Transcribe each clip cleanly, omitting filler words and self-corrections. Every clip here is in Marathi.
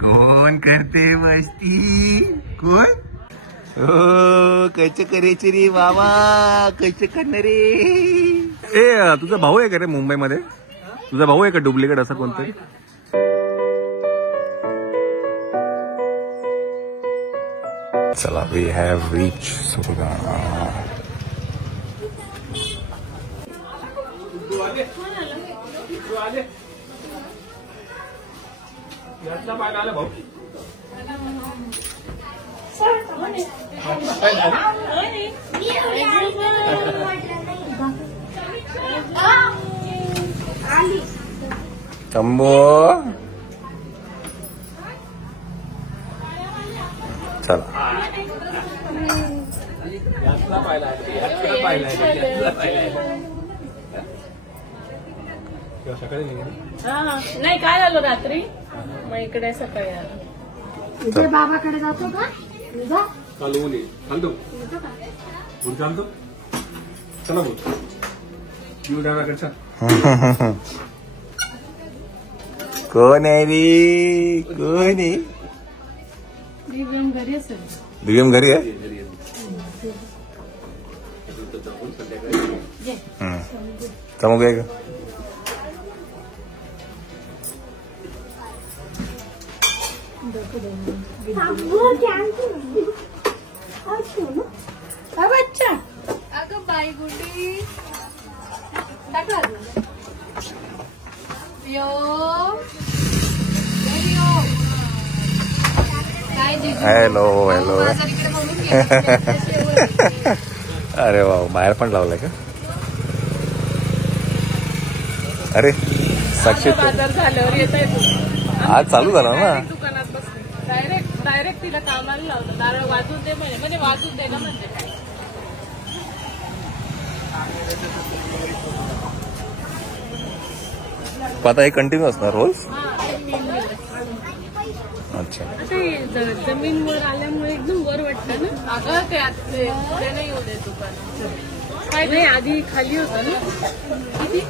कोण करते मस्ती कोण हो कैसे करायचे रे बाबा कैसे करणार रे ए तुझा भाऊ आहे का रे मुंबईमध्ये तुझा भाऊ आहे का डुप्लिकेट असं कोणतरी चला we have reach Surgana Shambhu चला नाही काय आलो रात्री मग इकडे सकाळी आलो तुझ्या बाबाकडे जातो का चला बोल येऊ द्या कोण आहे रे कोण आहे दिव्यम घरी असेल दिव्यम घरी आहे चमक आहे का बच्चा अगं बाई गुडी टाकला हॅलो हॅलो अरे वा बाहेर पण लावलाय का अरे साक्षी बाजार झाल्यावर येत आहे आज चालू झाला ना दुकानात बसले डायरेक्ट तिला कामाला लावलं नारळ वाजून दे म्हणजे वाजून दे ना म्हणजे काय आता हे कंटिन्यू असणार रोज अच्छा जमीनवर आल्यामुळे एकदम वर वाटतं ना अगं ते पुढे नाही येऊ दे दुकान काय नाही आधी खाली होतं ना किती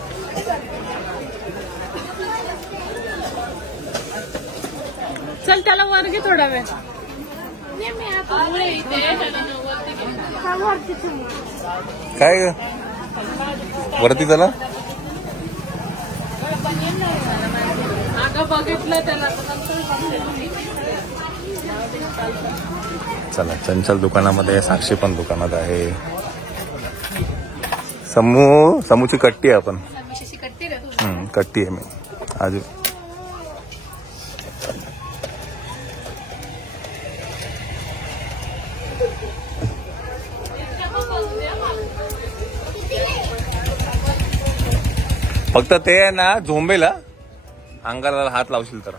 चल त्याला वर घे थोडा वेळ काय वरती त्याला अगं बघितलं त्याला चला चंचल दुकानामध्ये साक्षी पण दुकानात आहे समूची कट्टी आहे आपण कट्टी आहे मी अजून फक्त ते आहे ना झोंबेला अंगाला हात लावशील तर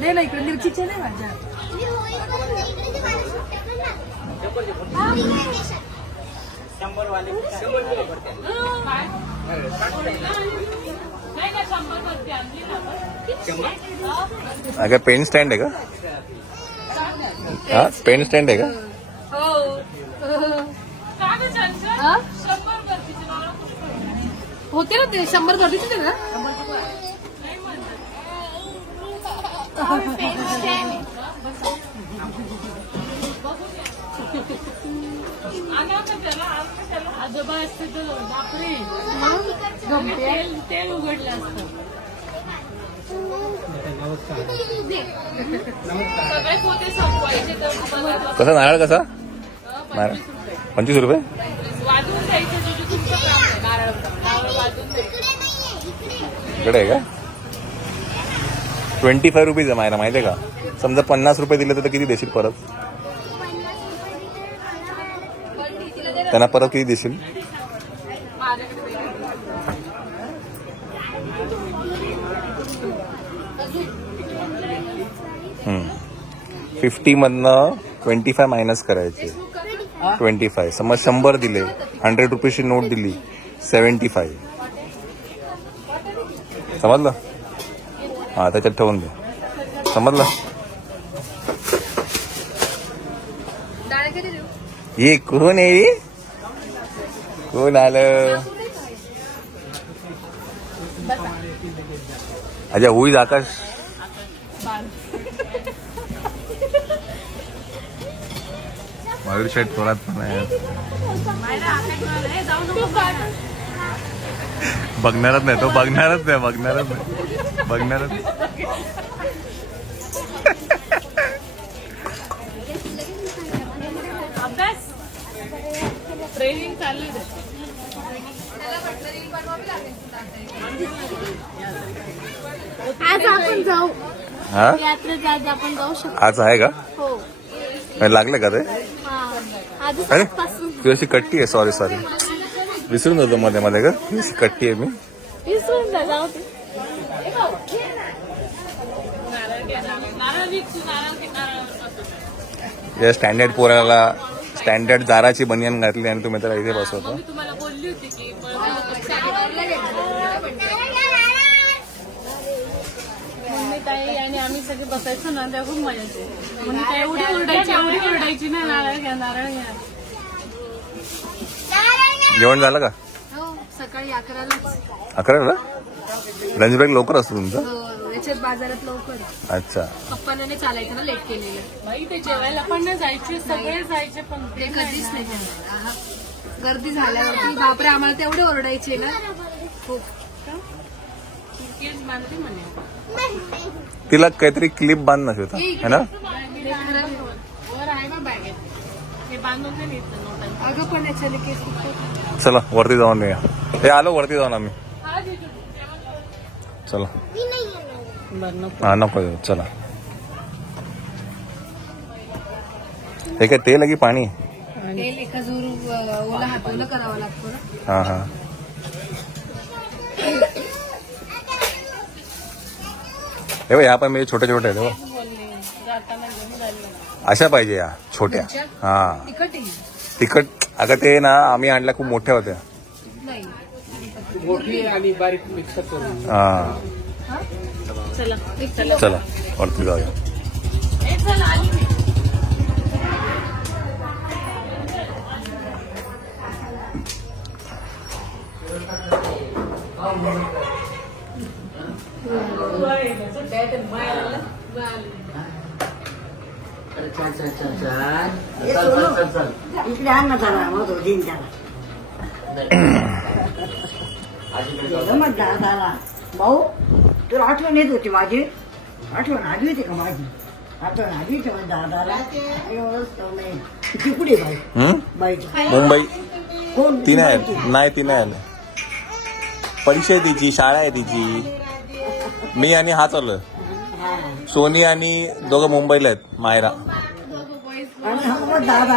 नाही ना इकडे मिरचीचे नाही माझ्या अगं पेन स्टँड आहे का हा पेन स्टँड आहे का होते ना ते 100 गर्दीचे ना आजोबा असते तर बापरे तेल उघडलं असतं सगळे पोते संपवायचे कसा नारळ कसा 25 रुपये वाजून द्यायचं तुमचं काम आहे नारळ वाजून द्यायचं इकडे आहे का 25 रुपीज आहे मायला माहिती आहे का समजा 50 रुपये दिले तर किती देशील परत त्यांना परत किती देशील 50 मधनं 25 मायनस करायचे 25 समज 100 दिले 100 रुपीची नोट दिली 75 समजलं हा त्याच्यात ठेवून दे समजलं ये कोण आहे कोण आलं अच्छा होईज आकाश मयूर शेठ थोडात पण आहे बघणारच नाही तो बघणारच नाही अभ्यास ट्रेनिंग चालू आहे. आज आपण जाऊ हा यात्रेत आज आपण जाऊ शकतो. आज आहे का हो लागलं का ते आधीच अरे पासून तू अशी कट्टी आहे सॉरी विसरून जातो मध्ये मध्ये का कट्टी आहे मी विसरून जा जाऊ दे. या स्टँडर्ड पोराला स्टँडर्ड दाराची बनियान घातली आणि तुम्ही त्याला इथे बसवतो. मी तुम्हाला बोलली होती की मम्मी ताई आणि आम्ही सगळे बसायचो ना तेव्हा खूप मजा येते. मम्मी ताई एवढी ओरडायची ना नारळ घ्या. जेवण झालं का हो सकाळी 11ला 11ला लंच ब्रेक लवकर असतो तुमचा याच्यात बाजारात लवकर अच्छा पप्पांना नाही चालायचं ना लेट केलेलं. बाई ते जेवायला पण नाही जायचे सगळे जायचे पण ते कधीच नाही जेवणार. गर्दी झाल्यावरती बापरे आम्हाला तेवढे ओरडायचे ना खूप. केस बांधते म्हणे तिला काहीतरी क्लिप बांध नसते है ना ते खरं वर आहे ना बॅगेत हे बांधून नाही येत नोटांना. अगं पण याच्याने केस खूप चला वरती जाऊन येऊया हे आलो वरती जाऊन आम्ही चला हा नको येऊ चला हे काय तेल आहे की पाणी तेल एका जोर ओला हातवलं करावं लागतो ना. हा हा हे बघ ह्या पण म्हणजे छोटे छोटे आहेत जाताना घेऊन झाली अशा पाहिजे या छोट्या हा तिखट आहे तिखट अगं ते ना आम्ही आणल्या खूप मोठ्या होत्या नाही. मोठी आणि बारीक मिक्स करून हा चला चला वरती जाऊया हे चला आली मी. इकडे आण ना त्याला मग तो दिन त्याला मग दादाला भाऊ तुला आठवण येत होती माझी आठवण आली होती का माझी आठवण आली होती मग दादाला ती कुठे बाई बाई मुंबई कोण ती नाही आलं परीक्षा आहे तिची शाळा आहे तिची मी आणि हा चाललोय सोनी आणि दोघं मुंबईला आहेत मायरा आणि हा मग दादा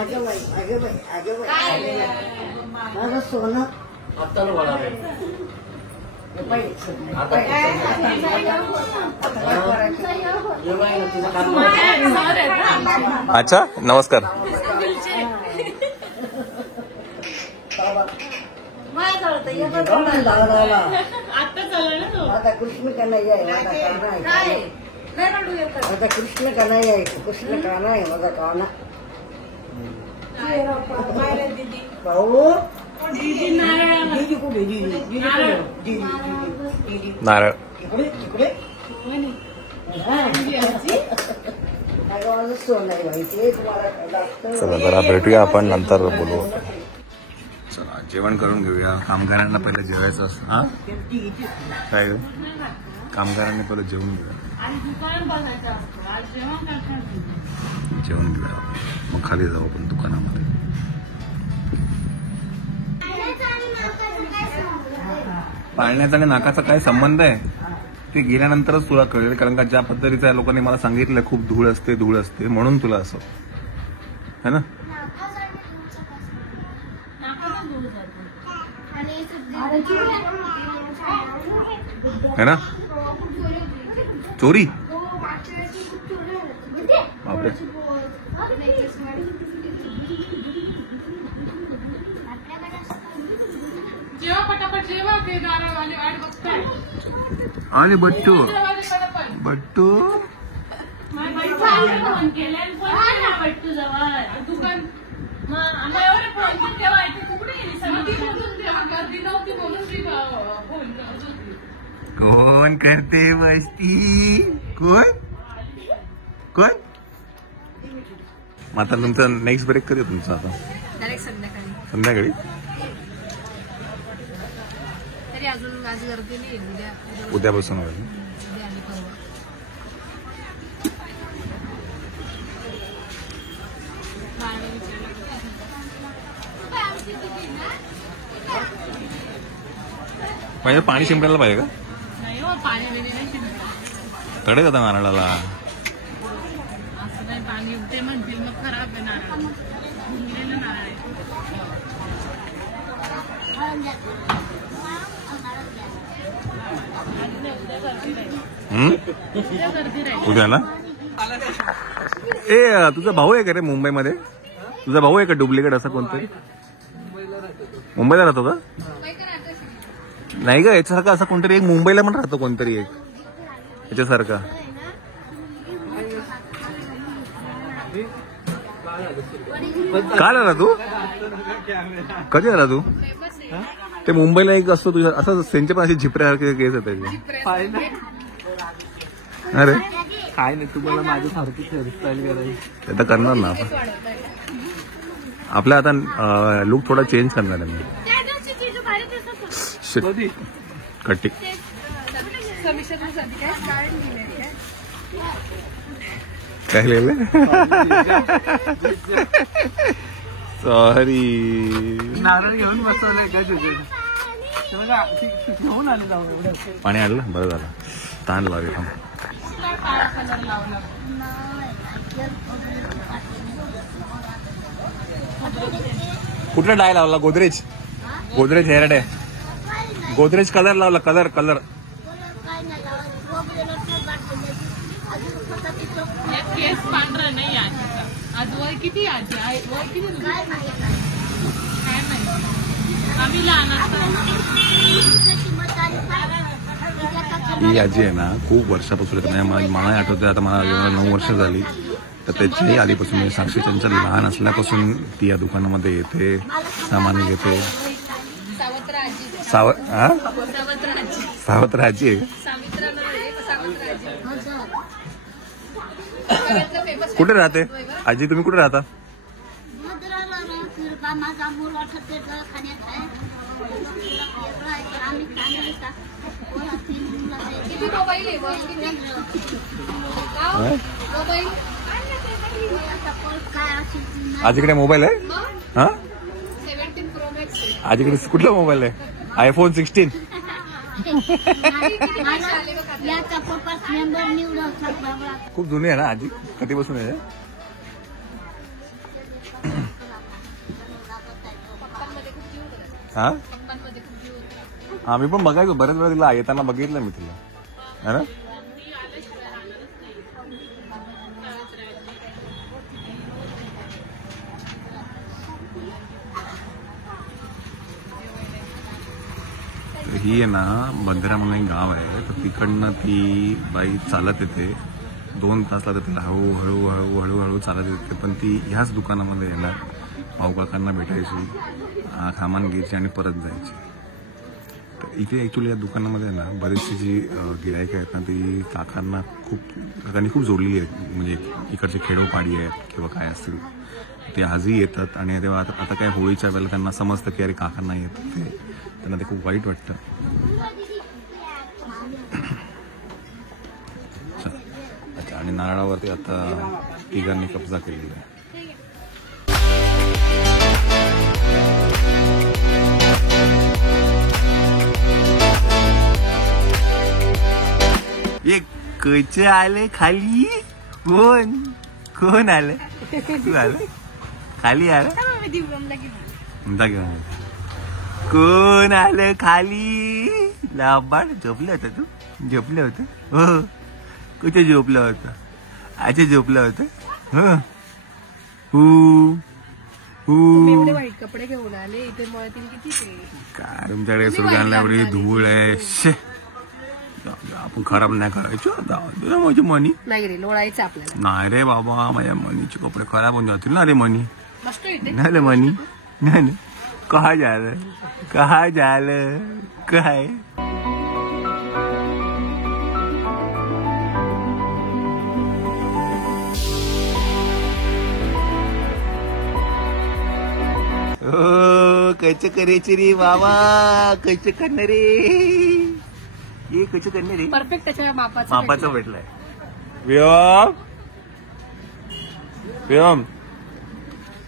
अगं बाई अगं बाई अगं बाई माझं सोनं अच्छा नमस्कार दादाला आता चालला ना तो माझा कृष्ण कन्हैया आहे माझा काना आहे माझा कृष्ण कन्हैया आहे कृष्ण काना आहे माझा काना भाऊ दीदी नारळ दीदी कुठे दीदी दीदी कुठे दीदी दीदी दीदी नारळ इकडे इकडे अगं माझं सोन आहे माहिती तुम्हाला चला जरा भेटूया आपण नंतर बोलू चला जेवण करून घेऊया कामगारांना पहिलं जेवायचं असतं हा काय ग? कामगारांनी पहिलं जेवण घेऊया आणि दुकान बघायचं असतं. आज जेवण करतात. जेवण घेऊया मग खाली जाऊ आपण दुकानामध्ये पाळण्याचा आणि नाकाचा काय संबंध आहे ते गेल्यानंतरच तुला कळेल कारण का ज्या पद्धतीच्या लोकांनी मला सांगितलं खूप धूळ असते म्हणून तुला असं है ना है ना चोरी बापरे जेव्हा पटापट जेव्हा ते नारळवाले वाट बघताय आणि बट्टू पटापट बट्टू फोन केले बट्टू जवळ दुकान मग आम्हाला एवढे फोन केले तेव्हा इथे कुठे गेली सगळी गर्दी नव्हती म्हणून ती कोण करते मस्ती? कोण कोण? मग आता तुमचा नेक्स्ट ब्रेक कधी तुमचा आता? डायरेक्ट संध्याकाळी. संध्याकाळी तरी अजून आज गर्दी नाही. उद्यापासून होईल. उद्या आणि परवा. पाहिजे पाणी शिंपडायला पाहिजे का? नाही हो, पाणी बिणी नाही शिंपडत. तडे जाता नारळाला. असं नाही, पाणी ते म्हणतील मग खराब आहे नारळ. भुंगलेलं नारळ आहे. उद्या गर्दी राहील. उद्या गर्दी राहील. उद्या ना. ए तुझा भाऊ आहे का रे मुंबईमध्ये? तुझा भाऊ आहे का डुप्लिकेट असा कोणतरी? मुंबईला राहतो का? नाही का याच्यासारखा असा कोणतरी एक मुंबईला पण राहतो कोणतरी एक याच्यासारखा. काल आला तू? कधी आला तू? ते मुंबईला एक असतो तुझ्या असं त्यांच्या पण अशी झिपऱ्यासारखे केस होते. अरे काय नाही, तुम्हाला माझ्या सारखी हेअरस्टाईल करायची. आता करणार ना आपण. आपला आता लुक थोडा चेंज करणार आहे मी. कधी? कट्टी काय लिहिलं? सॉरी. नारळ घेऊन बसवलंय का तुझे? घेऊन आले जाऊन एवढं. पाणी आणलं बरं झालं. ताण लावे का? काळा कलर लावला. कुठला डाय लावला? Godrej. Godrej hair day. Godrej colour लावला. कलर कलर केस पांढरा नाही आजीचा. आज वय किती आजी आहे? वय किती तुझं? काय माहिती. आम्ही लहान ही आजी आहे ना खूप वर्षापासून येते. मला आठवते आता मला 9 वर्ष झाली. तर त्याच्याही आधीपासून म्हणजे साक्षी चंचल लहान असल्यापासून ती या दुकानामध्ये येते, सामान घेते. सावत्र आजी आहे. कुठे राहते आजी? तुम्ही कुठे राहता? आजीकडे मोबाईल आहे? हा, आजीकडे कुठला मोबाईल आहे? iPhone 16. खूप जुनी आहे ना आजी? कधीपासून आहे? हा हा, मी पण बघायचो बऱ्याच वेळा तिला येताना बघितलं मी तिला. है ना? ही आहे ना बंदरा म्हणून एक गाव आहे. तर तिकडनं ती बाई चालत येते. 2 तास लागतात तिला. हळूहळू हळूहळू हळूहळू चालत येते. पण ती ह्याच दुकानामध्ये येणार, भाऊ काकांना भेटायची, सामान घ्यायची आणि परत जायची. तर इथे ॲक्च्युली या दुकानामध्ये ना बरीचशी जी गिरायकं आहेत ना ती काकांना काकांनी खूप जोडलेली आहेत. म्हणजे इकडचे खेडोपाडी आहेत किंवा काय असतील ते आजही येतात. आणि तेव्हा आता काय होळीच्या वेळेला त्यांना समजतं की अरे काकांना येतात ते, त्यांना ते खूप वाईट वाटतं. अच्छा, आणि नारळावरती आता तिघांनी कब्जा केलेला आहे. एक कच आले खाली. कोण कोण आलं? तू आलं खाली? आलं कोण आलं खाली? लांबाड झोपलं होतं तू? झोपलं होतं? हो. कुठे झोपलं होतं? अच्छा झोपलं होतं. एवढे वाईट कपडे घेऊन आले इथे मळतील किती ते. काय तुमच्याकडे सुरू एवढी धूळ आहे. शे, आपण खराब नाही करायचो. माझी मनी नाही रे, लोळायचं आपल्याला. नाही रे बाबा, माझ्या मनीचे कपडे खराब होऊन जातील ना रे मनी. मस्त इथे नाही रे मनी. नाही कहा झालं? कहा झालं? काय हो कैसे करायचे रे बाबा कैसे करणार रे ये कैसे करणार रे परफेक्ट त्याच्या मापाचा मापाचं भेटलाय व्योम व्योम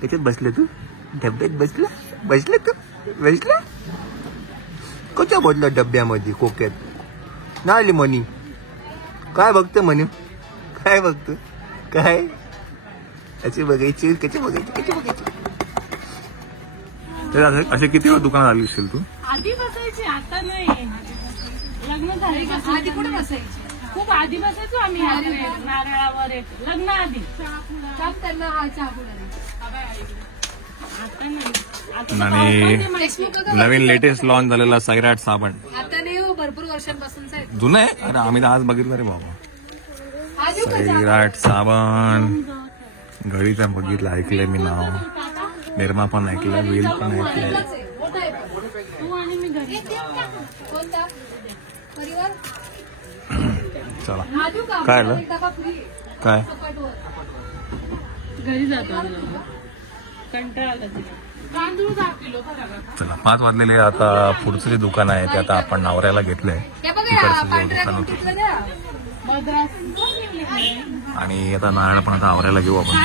त्याच्यात बसले तू डब्यात बसला तू बसला कशा बदला डब्यामध्ये खोक्यात ना आली मनी काय बघतो म्हणू काय बघतो काय असे बघायचे कसे बघायचे तर असे किती वेळ दुकानात आली असेल तू आधी बसायची आता नाही लग्न झाले का आधी कुठे बसायची खूप आधी बसायचो आम्ही नारळावर लग्न आधी त्यांना हा चहा पुढे आता नाही आणि नवीन लेटेस्ट लॉन्च झालेला सैराट साबण आता नाही हो, भरपूर वर्षांपासूनच आहे जुनं आहे अरे आम्ही तर आज बघितलं रे बाबा हा देऊ का चहा? सैराट साबण घडीचा बघितलं ऐकलंय मी नाव निर्मा पण ऐकलं वेल पण ऐकलंय मोठाच आहे, मोठा आहे पण. तू आणि मी घरी कोणता परिवार चला हा देऊ का काय आलं? एक डबा फ्री आहे. काय सपाटवर. घरी जातो कंटाळा आला तिला तांदूळ 10 किलो चला 5 वाजलेले आता पुढचं जे दुकान आहे ते आता आपण नवऱ्याला घेतलंय हे बघा तिकडचं जे पांढऱ्या दुकान होतं कुर्तीतलं द्या. मद्रास आणि आता नारळ पण आता आवरायला घेऊ आपण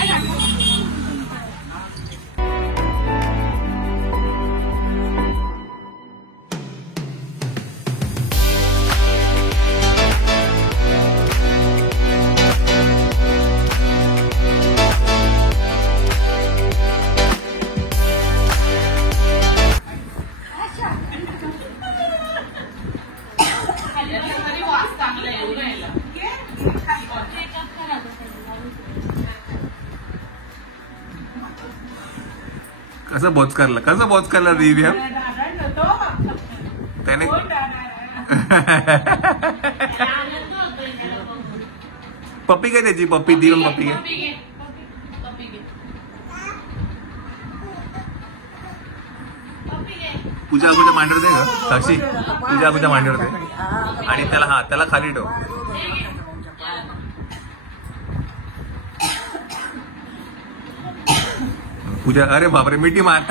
कसं बोचकारला दिव्या त्याने पप्पी काय त्याची पप्पी दिवं पप्पी काय पूजा अगोदर मांडर दे का साक्षी पूजा अगोदर मांडर दे आणि त्याला खाली ठेव पूजा अरे बापरे मिठी मार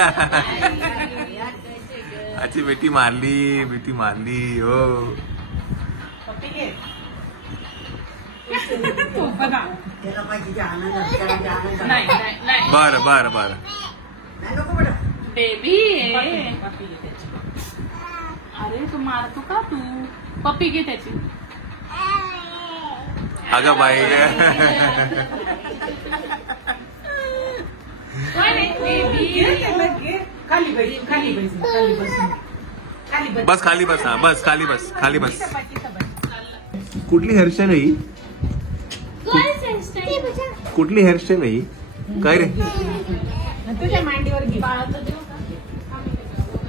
अच्छी मिठी मारली हो त्याला पाहिजे आनंद त्याला आनंद बर नाही नको बेटा बेबी अरे तू मारतो का तू पप्पी घे त्याची अगं बाई बस खाली बस हा बस खाली बस कुठली हेअरस्टाईल आहे ही? कुठली हेअरस्टाईल आहे ही? काय रे तुझ्या मांडीवर घे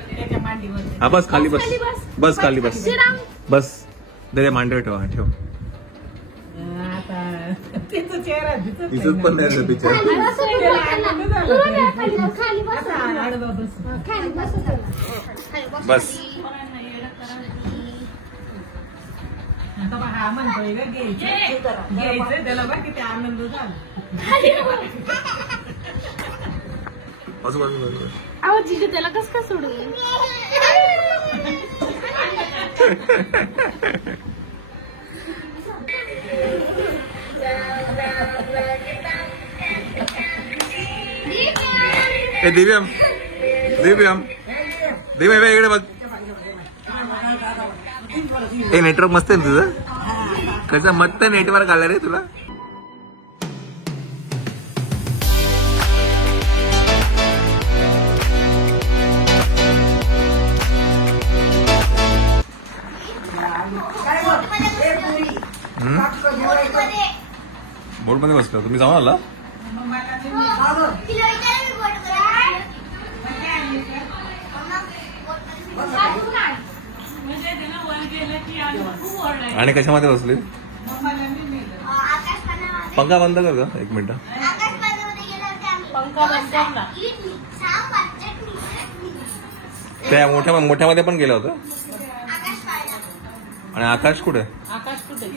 त्याच्या मांडीवर हा बस खाली बस खाली बस दे मांडीवर ठेव हा ठेव चेहरा दिसत पण नाही पिक्चर बस हा म्हणतोय घ्यायचं त्याला बघ किती आनंद झाला अहो जिजू त्याला कस का सोडून दिव्यम इकडे बघ हे नेटवर्क मस्त आहे ना तुझं कसं मस्त नेटवर्क आलं रे तुला बोर्ड मध्ये बसलो तुम्ही जाऊन आला आणि कशामध्ये बसले पंखा बंद कर का 1 मिनिट पंखा बंद कर ना त्या मोठ्यामध्ये पण गेलं होतं आणि आकाश कुठे आकाश कुठे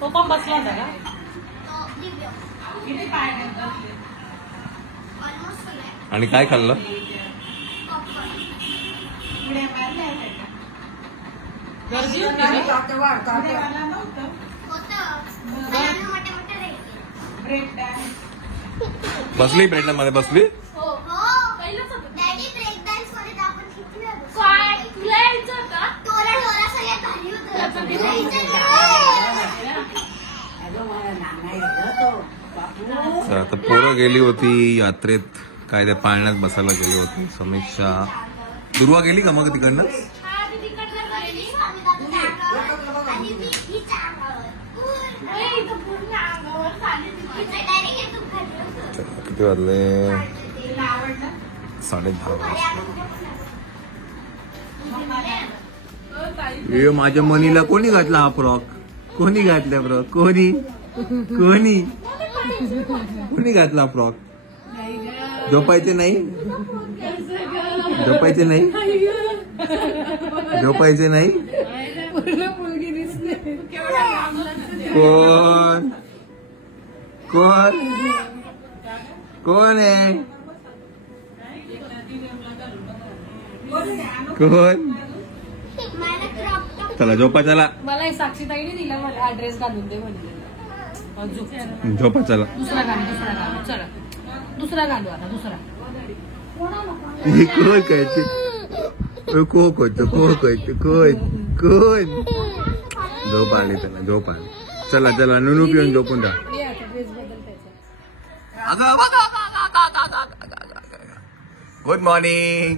तो पण बसला होता का आणि काय खाल्लं? गर्दी होती ना? बसली ब्रेडला मध्ये बसली. आता पोरं गेली होती यात्रेत, काय त्या पाळण्यात बसायला गेली होती. समीक्षा, दुर्वा गेली का मग तिकडनं? किती वाजले? 10:30. माझ्या मनीला कोणी घातला हा फ्रॉक? कोणी घातला फ्रॉक? कोणी कोणी कोणी घातला फ्रॉक? झोपायचे नाही, झोपायचे नाही, झोपायचे नाही. कोण कोण कोण आहे? कोण? चला झोपा, चला मला साक्षीताईने दिला मला हा ड्रेस घालून दे म्हणजे. झोपा, चला. दुसरा घालू चला. दुसरा घालू आता दुसरा. कोण खायचे? कोण कोण कोण? झोप आली त्याला, झोप आली. चला चला, नुनू पिऊन झोपून जा. Good morning.